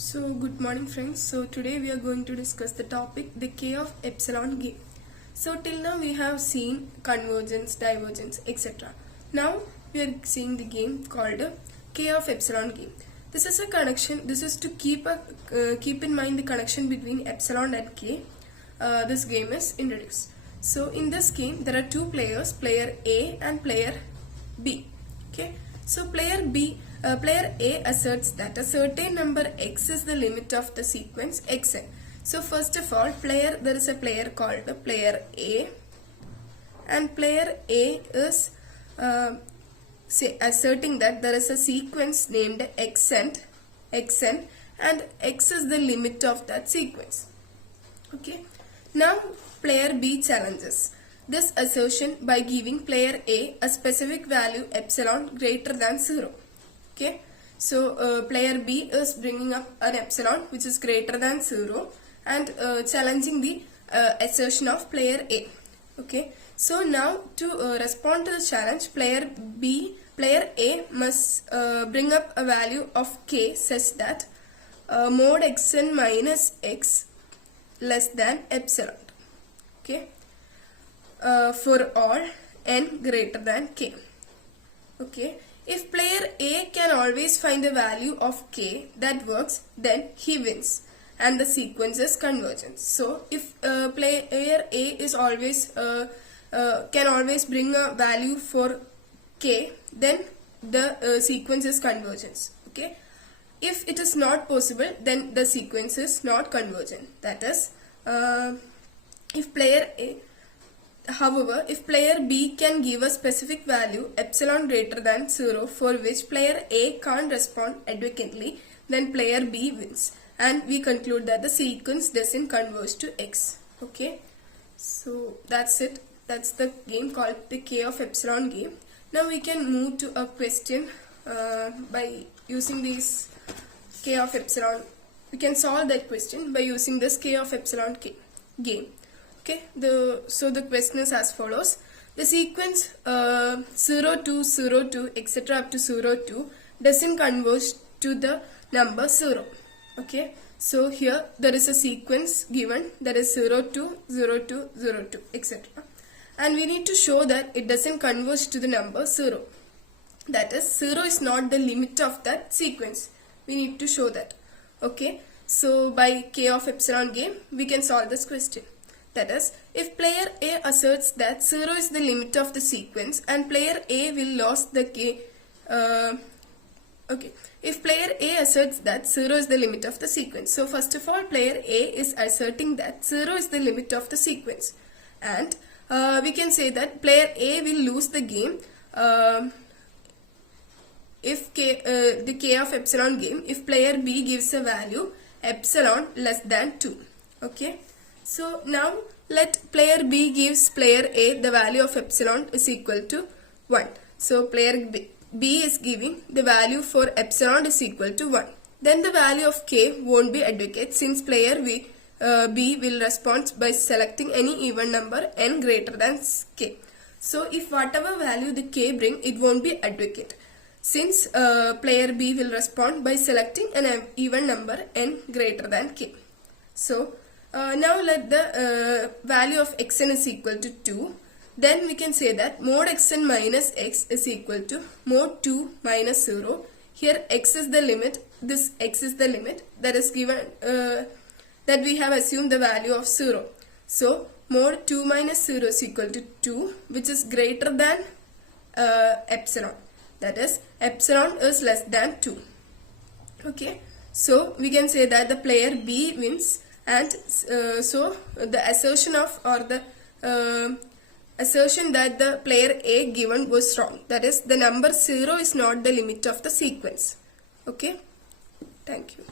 So good morning friends. So today we are going to discuss the topic the K of epsilon game. So till now we have seen convergence, divergence, etc. Now we are seeing the game called K of epsilon game. This is a connection. This is to keep in mind the connection between epsilon and K. This game is introduced. So in this game there are two players, player A and player B. Okay. So player A asserts that a certain number x is the limit of the sequence xn. So first of all, there is a player called player A, and player A is asserting that there is a sequence named xn, and x is the limit of that sequence. Okay. Now player B challenges this assertion by giving player A a specific value epsilon greater than 0. Okay, so player B is bringing up an epsilon which is greater than 0 and challenging the assertion of player A. Okay, so now to respond to the challenge, player A must bring up a value of K such that mod xn minus x less than epsilon. Okay. For all n greater than k. Okay, if player A can always find a value of k that works, then he wins and the sequence is convergent. So if player A is always can always bring a value for k, then the sequence is convergence. Okay, if it is not possible, then the sequence is not convergent. That is, if player A However, if player B can give a specific value epsilon greater than 0 for which player A can't respond adequately, then player B wins. And we conclude that the sequence doesn't converge to X. Okay. So that's it. That's the game called the K of epsilon game. Now we can move to a question by using this K of epsilon. We can solve that question by using this K of epsilon game. Okay, so the question is as follows. The sequence 0 to 0 to etc. up to 0 to doesn't converge to the number 0. Okay, so here there is a sequence given, that is 0 to 0 to 0 to etc. And we need to show that it doesn't converge to the number 0. That is, 0 is not the limit of that sequence. We need to show that. Okay, so by K of epsilon game we can solve this question. That is, if player A asserts that 0 is the limit of the sequence and player A will lose the K. Okay, if player A asserts that 0 is the limit of the sequence. So first of all, player A is asserting that 0 is the limit of the sequence. And we can say that player A will lose the game if the K of epsilon game, if player B gives a value epsilon less than 2. Okay. So now let player B gives player A the value of epsilon is equal to 1. So player B is giving the value for epsilon is equal to 1. Then the value of K won't be adequate since player B will respond by selecting any even number n greater than K. So if whatever value the K bring, it won't be adequate since player B will respond by selecting an even number n greater than K. So now let the value of xn is equal to 2. Then we can say that mod xn minus x is equal to mod 2 minus 0. Here x is the limit. This x is the limit that is given that we have assumed the value of 0. So mod 2 minus 0 is equal to 2, which is greater than epsilon. That is, epsilon is less than 2. Okay. So we can say that the player B wins. And so the assertion of assertion that the player A given was wrong. That is, the number 0 is not the limit of the sequence. Okay. Thank you.